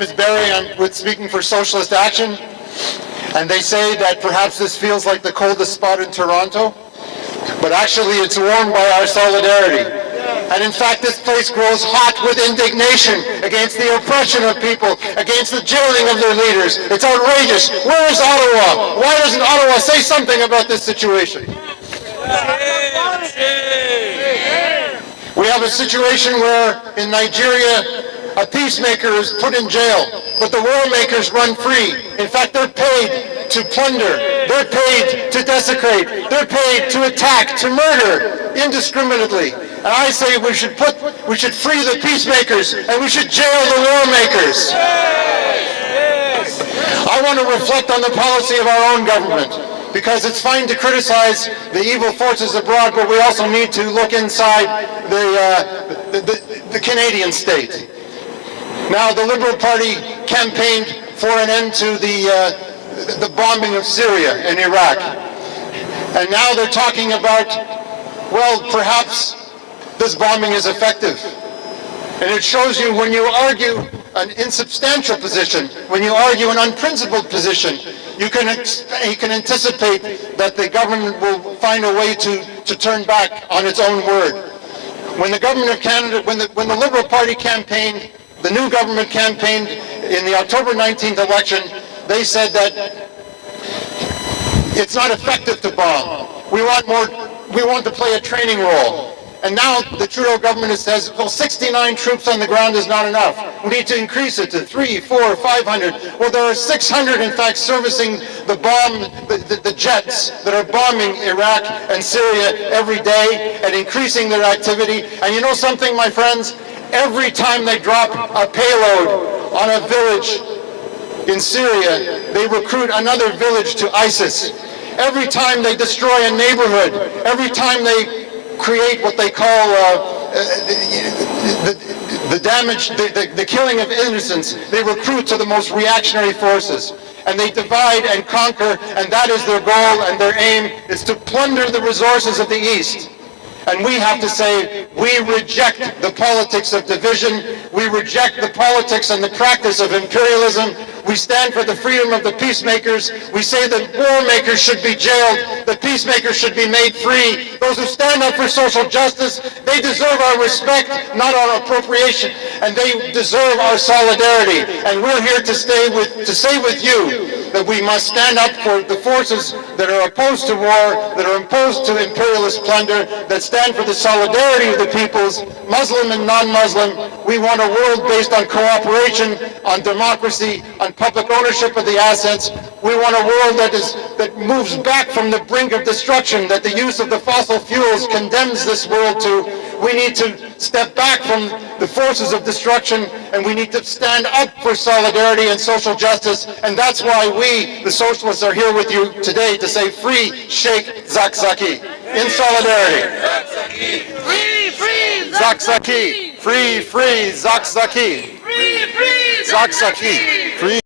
is Barry. I'm speaking for Socialist Action. And they say that perhaps this feels like the coldest spot in Toronto, but actually it's warmed by our solidarity. And in fact, this place grows hot with indignation against the oppression of people, against the jailing of their leaders. It's outrageous. Where is Ottawa? Why doesn't Ottawa say something about this situation? We have a situation where in Nigeria, a peacemaker is put in jail, but the war makers run free. In fact, they're paid to plunder, they're paid to desecrate, they're paid to attack, to murder indiscriminately. And I say we should free the peacemakers and we should jail the war makers. I want to reflect on the policy of our own government, because it's fine to criticize the evil forces abroad, but we also need to look inside the Canadian state. Now, the Liberal Party campaigned for an end to the bombing of Syria and Iraq. And now they're talking about, well, perhaps this bombing is effective. And it shows you when you argue an insubstantial position, when you argue an unprincipled position, you can anticipate that the government will find a way to turn back on its own word. When the government of Canada, when the Liberal Party campaigned, the new government campaigned in the October 19th election, they said that it's not effective to bomb. We want to play a training role. And now the Trudeau government says, well, 69 troops on the ground is not enough. We need to increase it to 300, 400, 500. Well, there are 600, in fact, servicing the jets that are bombing Iraq and Syria every day and increasing their activity. And you know something, my friends? Every time they drop a payload on a village in Syria, they recruit another village to ISIS. Every time they destroy a neighborhood, every time they create what they call the killing of innocents, they recruit to the most reactionary forces. And they divide and conquer, and that is their goal, and their aim is to plunder the resources of the East. And we have to say, we reject the politics of division, we reject the politics and the practice of imperialism. We stand for the freedom of the peacemakers. We say that war makers should be jailed, the peacemakers should be made free. Those who stand up for social justice, they deserve our respect, not our appropriation, and they deserve our solidarity. And we're here to say with you that we must stand up for the forces that are opposed to war, that are opposed to imperialist plunder, that stand for the solidarity of the peoples, Muslim and non-Muslim. We want a world based on cooperation, on democracy, on public ownership of the assets. We want a world that moves back from the brink of destruction, that the use of the fossil fuels condemns this world to. We need to step back from the forces of destruction, and we need to stand up for solidarity and social justice. And that's why we, the socialists, are here with you today to say, free Sheikh ZakZaky. In solidarity. Free ZakZaky. Free ZakZaky. Free ZakZaky. Free.